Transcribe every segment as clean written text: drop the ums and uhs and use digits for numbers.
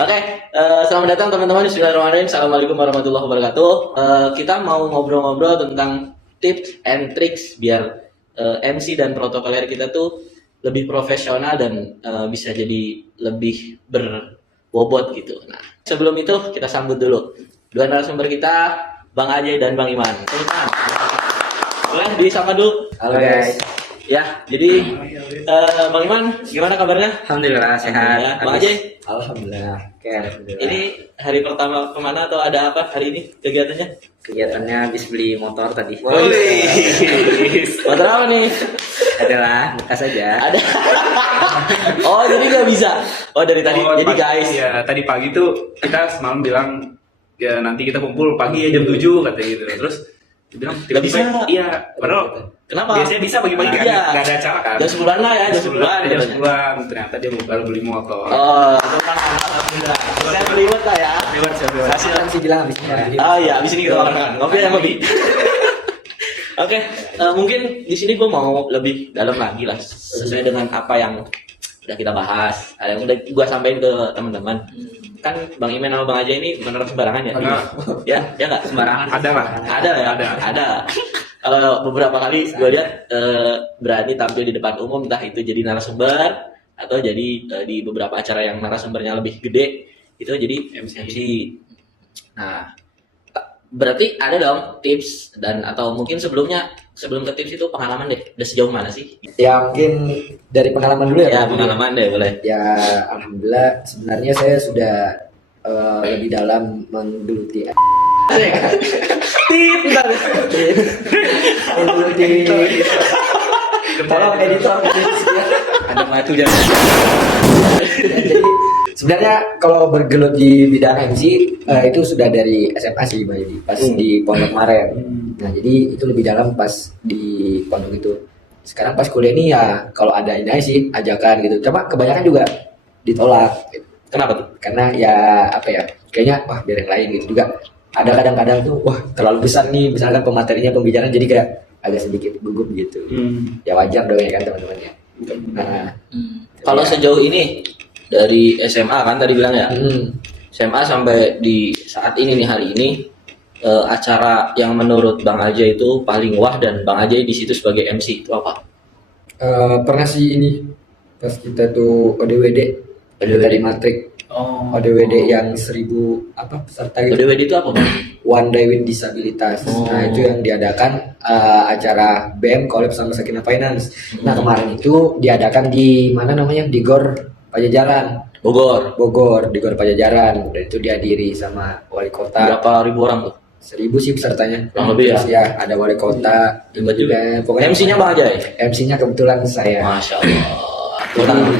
Oke, selamat datang teman-teman. Bismillahirrahmanirrahim. Assalamualaikum warahmatullahi wabarakatuh. Kita mau ngobrol-ngobrol tentang tips and tricks biar MC dan protokoler kita tuh lebih profesional dan bisa jadi lebih berbobot gitu. Nah, sebelum itu kita sambut dulu dua narasumber kita, Bang Ajay dan Bang Iman. Tepuk tangan. Boleh disapa dulu. Halo guys. Ya, jadi Bang Iman, gimana kabarnya? Alhamdulillah sehat. Ya, Bang Ajay, Alhamdulillah. Oke, alhamdulillah. ini hari pertama kemana atau ada apa hari ini kegiatannya? Kegiatannya habis beli motor tadi. Motor apa nih? Adalah buka saja. Ada. Oh, jadi nggak bisa. Oh, dari tadi. Jadi pagi, guys, ya tadi pagi tuh kita semalam bilang ya nanti kita kumpul pagi ya jam 7 katanya gitu. Terus dibilang Nggak bisa. Iya, padahal kenapa? biasanya bisa pagi-pagi kan, Iya. nggak ada acara kan. Jam 9 lah ya, jam 9. Jam 10-an, ternyata dia baru beli motor. Oh, alhamdulillah. Saya berliwat lah ya. Hasil kan sih bilang habisnya. Oh iya, abis ini kita makan. Ngopi ya, ngopi. Oke, mungkin di sini gue mau lebih dalam lagi lah sesuai dengan apa yang udah kita bahas, ada yang udah gue sampaikan ke teman-teman. Kan Bang Iman sama Bang Ajay ini bukan orang sembarangan ya? Enggak. Ya nggak sembarangan. Ada lah. Ada lah ya? Ada. Kalau beberapa kali gue lihat berani tampil di depan umum, entah itu jadi narasumber atau jadi di beberapa acara yang narasumbernya lebih gede, itu jadi MC. Nah, berarti ada dong tips dan atau mungkin sebelum ke tips itu pengalaman deh, udah sejauh mana sih? Ya mungkin dari pengalaman dulu ya. Ya Bang. pengalaman deh boleh. Ya alhamdulillah sebenarnya saya sudah lebih dalam menggeluti Tip, bentar. menggeluti. Tolong editor ya. Ada matu jadi. Jadi sebenarnya kalau bergelut di bidang MC itu sudah dari SMA sih Bang Edi, pas di pondok kemarin. Nah jadi itu lebih dalam pas di pondok itu. Sekarang pas kuliah ini ya kalau ada ini aja sih ajakan gitu. Cuma kebanyakan juga ditolak. Gitu. Kenapa tuh? Karena ya apa ya kayaknya wah biar yang lain gitu juga. Ada kadang-kadang tuh wah terlalu besar nih misalkan pematerinya pembicaraan jadi kayak agak sedikit gugup gitu. Ya wajar dong ya kan teman-temannya. Nah, Kalau ya. sejauh ini dari SMA kan tadi bilang ya, Hmm. SMA sampai di saat ini nih hari ini acara yang menurut Bang Ajay itu paling wah dan Bang Ajay di situ sebagai MC itu apa? Pernah sih ini pas kita tuh ODWD dari Matrik ODWD yang 1000 apa peserta gitu ODWD itu apa Bang? One Day with Disabilitas. Nah itu yang diadakan acara BM collab sama Sakina Finance. Nah kemarin itu diadakan di mana namanya di Gor Pajajaran Bogor. di Gor Pajajaran dan itu dihadiri sama wali kota. Berapa ribu orang tuh? 1000 sih pesertanya. Kurang lebih ya? Terus ya ada wali kota Hebat juga. pokoknya MC-nya Bang Ajay? MC-nya kebetulan saya. Masya Allah. Tangan.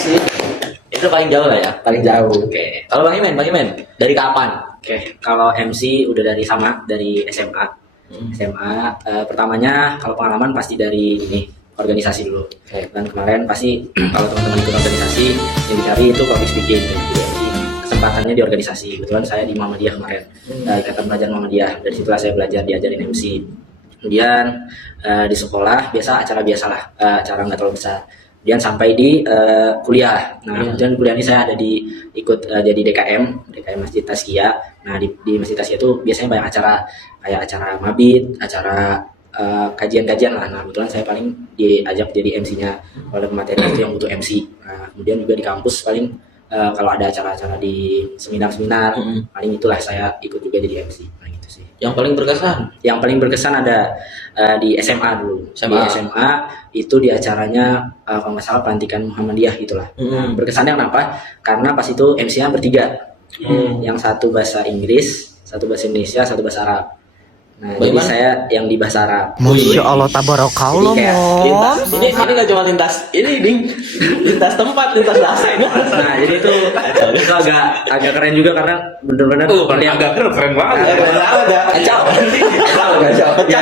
Sih Itu paling jauh lah ya. paling jauh. Oke. Kalau Bang Iman, dari kapan? Oke, kalau MC udah dari SMA. SMA pertamanya kalau pengalaman pasti dari ini organisasi dulu. Dan kemarin pasti kalau teman-teman ikut organisasi yang dicari itu public speaking dan juga MC. Kesempatannya di organisasi. Kebetulan saya di Muhammadiyah kemarin. Ikatan Belajar Muhammadiyah. Dari situlah saya belajar diajarin MC. Kemudian di sekolah biasa acara biasalah, acara nggak terlalu besar. Kemudian sampai di kuliah. Nah, kemudian kuliah ini saya ada ikut jadi DKM Masjid Tazkiyah. Nah, di Masjid Tazkiyah itu biasanya banyak acara kayak acara mabit, acara kajian-kajian lah. Nah, kebetulan saya paling diajak jadi MC-nya oleh materi itu yang butuh MC. Nah, kemudian juga di kampus paling kalau ada acara-acara di seminar-seminar, paling itulah saya ikut juga jadi MC. Nah, gitu sih. Yang paling berkesan? Yang paling berkesan ada di SMA dulu. SMA. Di SMA itu di acaranya kalau nggak salah pelantikan Muhammadiyah gitulah. Nah, berkesannya kenapa? Karena pas itu MC-nya bertiga. Yang satu bahasa Inggris, satu bahasa Indonesia, satu bahasa Arab. Nah, jadi saya yang di bahasa Arab. Masya Allah tabarakallah Jadi kayak Lintas. Ini nggak cuma lintas. Ini ding. Lintas tempat, lintas bahasa. Nah, jadi itu agak keren juga karena bener-bener Agak keren banget. Kacau. Ya,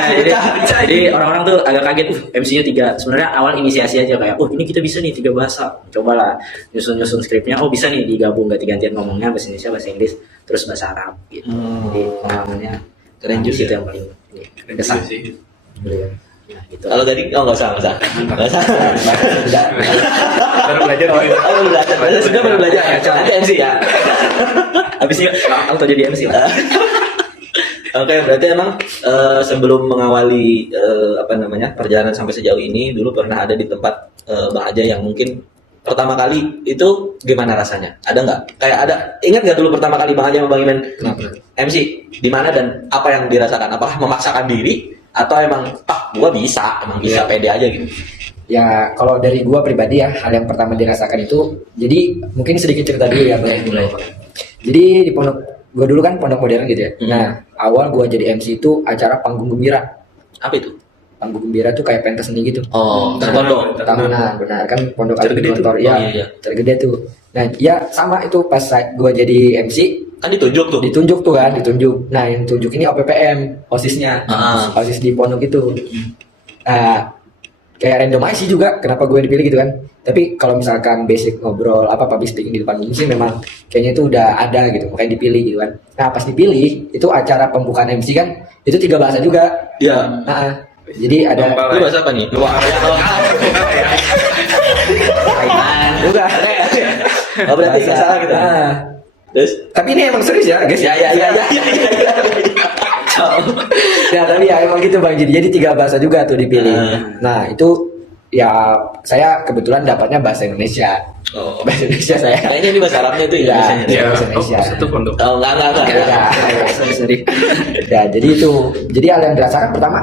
jadi orang-orang tuh agak kaget, MC-nya 3. Sebenarnya awal inisiasi aja kayak, ini kita bisa nih 3 bahasa. Cobalah nyusun skripnya, bisa nih digabung ganti-gantian ngomongnya bahasa Indonesia, bahasa Inggris, terus bahasa Arab gitu. Jadi pengalamannya Keren juga. itu yang paling kesan. sih. Iya. Nah, gitu. Kalau tadi nggak usah. Tidak. Baru belajar gitu. Baru belajar. Sudah baru belajar. Nanti MC ya. Habis ini auto jadi MC lah. Oke, berarti emang sebelum mengawali perjalanan sampai sejauh ini, dulu pernah ada di tempat Bang Aja yang mungkin pertama kali itu gimana rasanya? Ada nggak? Kayak ada, ingat nggak dulu pertama kali Bang Aja sama Bang Iman MC di mana dan apa yang dirasakan? Apakah memaksakan diri atau emang gua bisa, emang bisa pede aja gitu? Ya kalau dari gua pribadi ya, hal yang pertama dirasakan itu, jadi mungkin sedikit cerita dulu ya Bang. Jadi di pondok gua dulu kan pondok modern gitu ya. Nah awal gua jadi MC itu acara panggung gembira. Apa itu? Panggung gembira tuh kayak pentas seni gitu. Oh, terpondok. Tahunan, benar kan pondok Acara Alif gede tuh. Gontor, Oh, ya, iya. tergede tuh. Nah, ya sama itu pas gua jadi MC Kan ditunjuk tuh. ditunjuk tuh kan, ditunjuk. Nah, yang tunjuk ini OPPM, OSIS-nya, OSIS di pondok itu. Kayak random aja sih juga, kenapa gue dipilih gitu kan. Tapi kalau misalkan basic ngobrol public speaking di depan umum sih memang kayaknya itu udah ada gitu, makanya dipilih gitu kan. Nah, pas dipilih itu acara pembukaan MC kan, itu 3 bahasa juga. Iya. Nah, jadi ada Lu bahasa apa nih? Wah, juga. Oh, berarti nggak salah gitu. Nah, Terus? tapi ini emang serius ya, guys. Ya. Ya tapi ya emang gitu Bang. Jadi 3 bahasa juga tuh dipilih. Nah itu ya saya kebetulan dapatnya bahasa Indonesia. Oh, Bahasa Indonesia saya. kayaknya ini bahasa Arabnya tuh Iya. Indonesianya. Ya, Bahasa Indonesia. satu pondok. Oh, enggak. Ya, sorry. Ya jadi itu. Jadi hal yang dirasakan pertama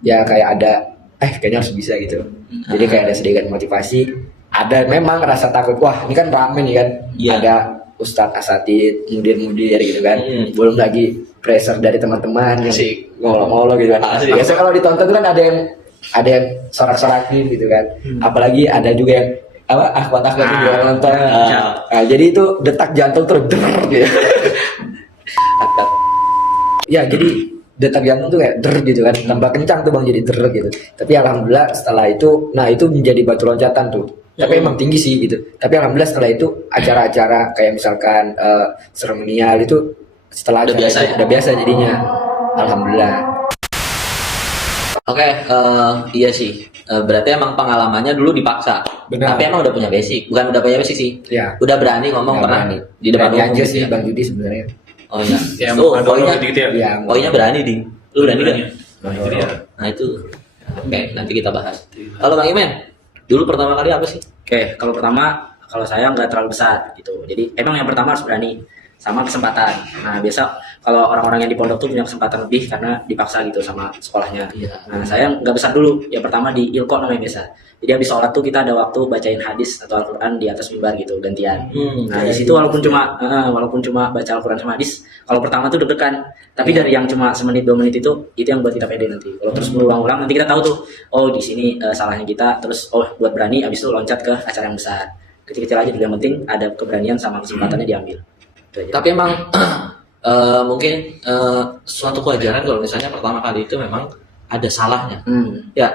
ya kayak ada kayaknya harus bisa gitu. Jadi kayak ada sedikit motivasi. Ada memang rasa takut. Wah ini kan rame nih kan. Iya. Ada Ustadz Asatid, mudir-mudir gitu kan. Belum lagi pressure dari teman-teman yang Asik. ngolok-ngolok gitu kan. Asik. Biasanya kalau ditonton tuh kan ada yang sorak-sorakin gitu kan. Apalagi ada juga yang akhwat-akhwat juga yang nonton. Nah, jadi itu detak jantung terus gitu. Ya jadi detak jantung tuh kayak gitu kan, tambah kencang tuh Bang, jadi gitu. Tapi alhamdulillah setelah itu, nah itu menjadi batu loncatan tuh. Tapi emang tinggi sih gitu. Tapi alhamdulillah setelah itu acara-acara kayak misalkan seremonial itu setelah Udah acara biasa itu ya? udah biasa jadinya. Alhamdulillah. Oke, iya sih. Berarti emang pengalamannya dulu dipaksa. Benar. Tapi emang udah punya basic. Bukan udah punya basic sih. Ya. Udah berani ngomong Nggak pernah berani. di depan Berani umum aja gitu sih ya? Bang Judi sebenarnya. Oh iya. Ya, Tuh, ada poinnya, gitu ya. Iya. poinnya berani, Ding. Lu berani kan? Nah, itu dia. Nah itu. Oke, nanti kita bahas. Kalau Bang Imen, dulu pertama kali apa sih? Oke, kalau pertama, kalau saya nggak terlalu besar gitu. Jadi emang yang pertama harus berani sama kesempatan. Nah biasa kalau orang-orang yang di pondok tuh punya kesempatan lebih karena dipaksa gitu sama sekolahnya. Iya. Nah saya nggak besar dulu. Yang pertama di ilko namanya biasa. Jadi habis sholat tuh kita ada waktu bacain hadis atau Al-Quran di atas mimbar gitu gantian. Nah di situ walaupun cuma baca Al-Quran sama hadis, kalau pertama tuh deg-degan. Tapi dari yang cuma semenit 2 menit itu yang buat kita pede nanti. Kalau terus berulang-ulang nanti kita tahu tuh, oh di sini salahnya kita. Terus buat berani, habis itu loncat ke acara yang besar. Kecil-kecil aja dulu, yang penting ada keberanian sama kesempatannya diambil. Itu aja. Tapi emang mungkin suatu kewajaran kalau misalnya pertama kali itu memang ada salahnya. Ya,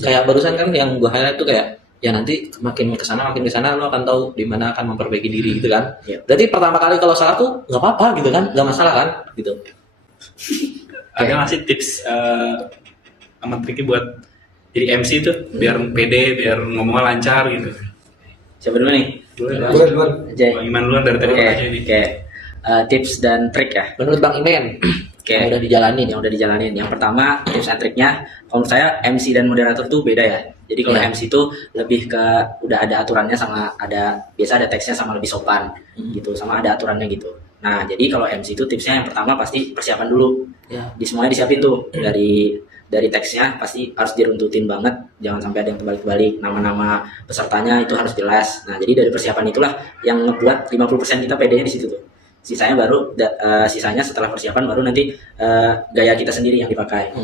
kayak barusan kan yang gue highlight tuh kayak ya nanti makin kesana lo akan tahu di mana akan memperbaiki diri gitu kan. Iya. Berarti pertama kali kalau salah tuh nggak apa-apa gitu kan, nggak masalah kan gitu. Ada nggak sih tips sama triknya buat jadi MC tuh biar pede, biar ngomongnya lancar gitu? Siapa dulu nih? Duluan. Jay. Bang Iman duluan dari tadi Oke, aja nih. oke. Tips dan trik ya. Menurut Bang Imen, Oke. yang udah dijalanin. Yang udah dijalanin. Yang pertama tips and triknya, kalau menurut saya MC dan moderator tuh beda ya. Jadi kalau Iya. MC itu lebih ke udah ada aturannya sama biasa ada teksnya sama lebih sopan gitu, sama ada aturannya gitu. Nah jadi kalau MC itu tipsnya yang pertama pasti persiapan dulu. Ya. Di semuanya disiapin tuh dari teksnya pasti harus diruntutin banget, jangan sampai ada yang terbalik-balik, nama-nama pesertanya itu harus jelas. Nah jadi dari persiapan itulah yang ngebuat 50% kita pedenya di situ tuh. Sisanya setelah persiapan baru nanti gaya kita sendiri yang dipakai.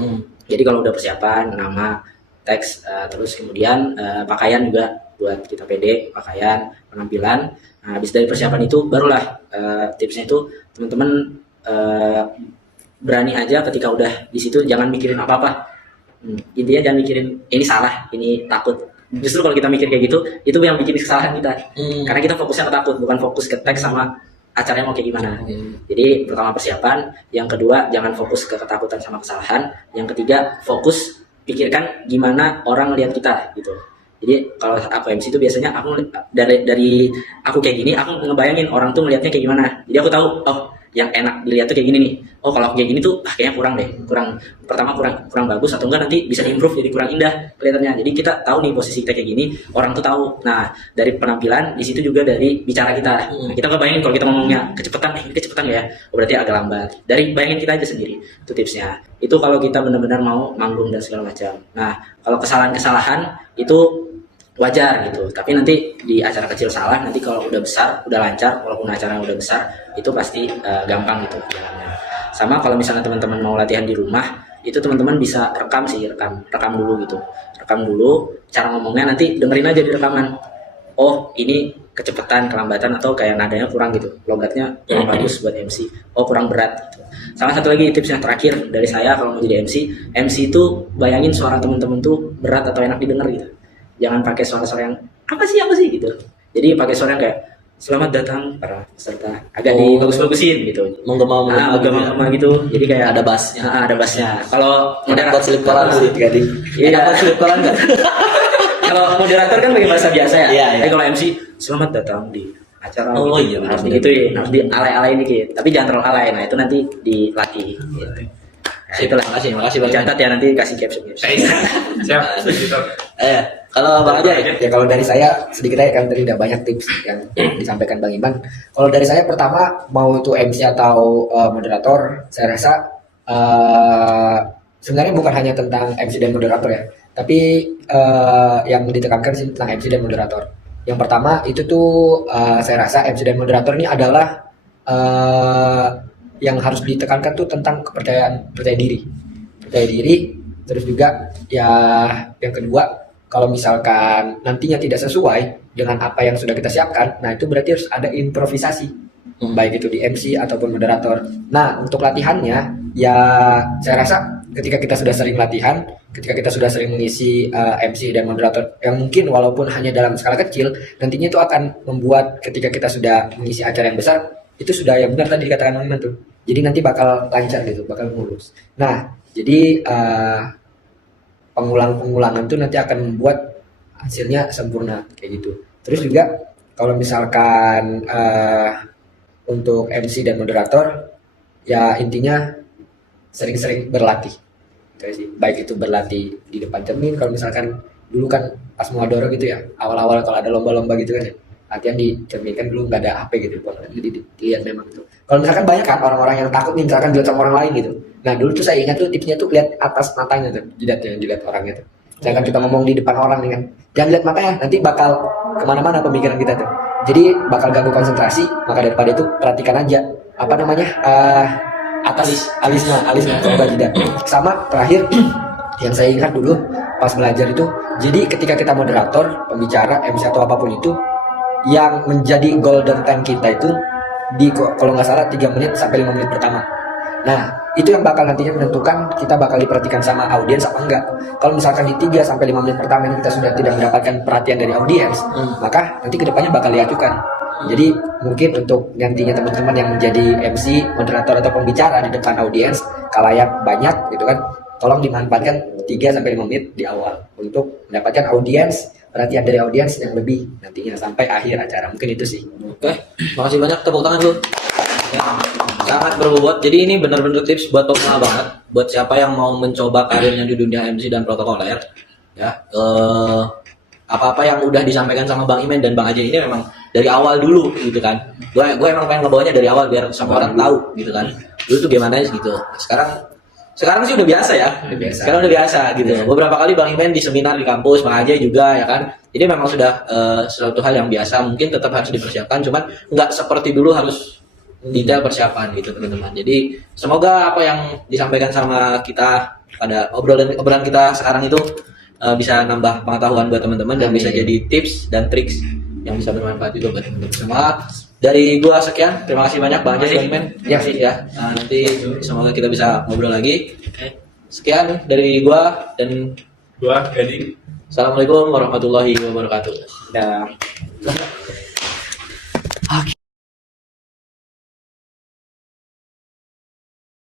Jadi kalau udah persiapan nama, teks, terus kemudian pakaian juga buat kita pede, pakaian, penampilan. Nah, habis dari persiapan itu barulah tipsnya itu teman-teman berani aja ketika udah di situ, jangan mikirin apa-apa. Intinya jangan mikirin ini salah, ini takut. Justru kalau kita mikir kayak gitu, itu yang bikin kesalahan kita. Karena kita fokusnya ke takut, bukan fokus ke teks sama acaranya mau kayak gimana. Jadi pertama persiapan, yang kedua jangan fokus ke ketakutan sama kesalahan, yang ketiga fokus pikirkan gimana orang lihat kita gitu. Jadi kalau aku MC itu biasanya aku dari aku kayak gini, aku ngebayangin orang tuh ngelihatnya kayak gimana. Jadi aku tahu, oh yang enak dilihat tuh kayak gini nih. Oh kalau aku kayak gini tuh kayaknya kurang deh, kurang bagus, atau enggak nanti bisa improve jadi kurang indah kelihatannya. Jadi kita tahu nih posisi kita kayak gini, orang tuh tahu. Nah dari penampilan, di situ juga dari bicara kita. Nah, kita ngebayangin kalau kita ngomongnya kecepatan, ini kecepatan ya, oh, berarti agak lambat. Dari bayangin kita aja sendiri, itu tipsnya. Itu kalau kita benar-benar mau manggung dan segala macam. Nah kalau kesalahan-kesalahan itu wajar gitu, tapi nanti di acara kecil salah, nanti kalau udah besar, udah lancar, walaupun acara udah besar, itu pasti gampang gitu jalannya. Sama kalau misalnya teman-teman mau latihan di rumah, itu teman-teman bisa rekam dulu gitu, rekam dulu cara ngomongnya, nanti dengerin aja di rekaman. Oh ini kecepatan, kelambatan, atau kayak nadanya kurang gitu, logatnya kurang bagus buat MC, oh kurang berat gitu. Sama satu lagi tips yang terakhir dari saya kalau mau jadi MC itu bayangin suara teman-teman tuh berat atau enak didengar gitu. Jangan pakai suara-suara yang apa sih gitu. Jadi pakai suara yang kayak selamat datang para peserta, agak dibagus-bagusin gitu. Menggema gitu. Jadi kayak Ada bassnya. ada bassnya. Kalau Buat slip koran sih, Jadi iya. Buat slip koran nggak? Kalau moderator kan pakai bahasa biasa ya. Iya. Tapi kalau MC selamat datang di acara Oh, gitu. iya, Harus benar. digituin, harus di alay-alay dikit. Tapi jangan terlalu alay. Nah, itu nanti dilatih gitu. Nah, itulah. Makasih Bang. Catat ya, nanti kasih caption. Siap, segitu. Kalau Bang aja ya kalau dari saya sedikit aja, kan tadi udah banyak tips yang disampaikan Bang Iman. Kalau dari saya pertama, mau itu MC atau moderator, saya rasa sebenarnya bukan hanya tentang MC dan moderator ya, tapi yang ditekankan sih tentang MC dan moderator. Yang pertama itu tuh saya rasa MC dan moderator ini adalah yang harus ditekankan tuh tentang percaya diri, terus juga ya yang kedua, kalau misalkan nantinya tidak sesuai dengan apa yang sudah kita siapkan, nah itu berarti harus ada improvisasi, baik itu di MC ataupun moderator. Nah untuk latihannya ya saya rasa ketika kita sudah sering latihan, ketika kita sudah sering mengisi MC dan moderator yang mungkin walaupun hanya dalam skala kecil, nantinya itu akan membuat ketika kita sudah mengisi acara yang besar, itu sudah yang benar tadi dikatakan Bang Iman tuh. Jadi nanti bakal lancar gitu, bakal mulus. Nah jadi pengulang-pengulangan tuh nanti akan membuat hasilnya sempurna kayak gitu. Terus juga kalau misalkan untuk MC dan moderator ya intinya sering-sering berlatih. Gitu sih. Baik itu berlatih di depan cermin, kalau misalkan dulu kan pas Muadoro gitu ya, awal-awal kalau ada lomba-lomba gitu kan ya, latihan di cermin, kan dulu nggak ada HP gitu, jadi dilihat memang itu. Kalau misalkan banyak kan orang-orang yang takut nih misalkan dilihat sama orang lain gitu. Nah dulu tuh saya ingat tuh tipsnya tuh lihat atas matanya tuh, dilihat orangnya tuh. Misalkan kita ngomong di depan orang nih kan, jangan lihat matanya, nanti bakal kemana-mana pemikiran kita tuh. Jadi bakal ganggu konsentrasi. Maka daripada itu perhatikan aja apa namanya alisnya coba tidak. Sama terakhir yang saya ingat dulu pas belajar itu, jadi ketika kita moderator, pembicara, MC atau apapun itu, yang menjadi golden time kita itu di kalau nggak salah 3 menit sampai 5 menit pertama. Nah itu yang bakal nantinya menentukan kita bakal diperhatikan sama audiens apa enggak. Kalau misalkan di 3 sampai 5 menit pertama ini kita sudah tidak mendapatkan perhatian dari audiens, maka nanti kedepannya bakal diajukan. Jadi mungkin untuk nantinya teman-teman yang menjadi MC, moderator atau pembicara di depan audiens, kalayak banyak gitu kan, tolong dimanfaatkan 3 sampai 5 menit di awal untuk mendapatkan audiens, perhatian dari audiens yang lebih nantinya sampai akhir acara. Mungkin itu sih. Oke, makasih banyak, tepuk tangan dulu. Ya, sangat berbobot. Jadi ini benar-benar tips buat pemula banget, buat siapa yang mau mencoba karirnya di dunia MC dan protokoler. Ya, apa-apa yang udah disampaikan sama Bang Iman dan Bang Ajay ini memang dari awal dulu gitu kan. Gue emang pengen ngebawanya dari awal biar sampai orang tahu gitu kan. Dulu tuh gimana gitu. Sekarang sih udah biasa ya. Sekarang udah biasa gitu. Beberapa kali Bang Iman di seminar di kampus, Bang Ajay juga ya kan. Jadi memang sudah suatu hal yang biasa. Mungkin tetap harus dipersiapkan, cuman nggak seperti dulu harus detail persiapan gitu teman-teman. Jadi semoga apa yang disampaikan sama kita pada obrolan kita sekarang itu bisa nambah pengetahuan buat teman-teman dan bisa jadi tips dan triks yang bisa bermanfaat juga buat teman-teman semua. Dari gua sekian, terima kasih banyak Bang Ajay, Bang Iman. Ya sih ya. Nah, nanti semoga kita bisa ngobrol lagi. Sekian dari gua dan Gua Gading. Assalamualaikum warahmatullahi wabarakatuh. Dah.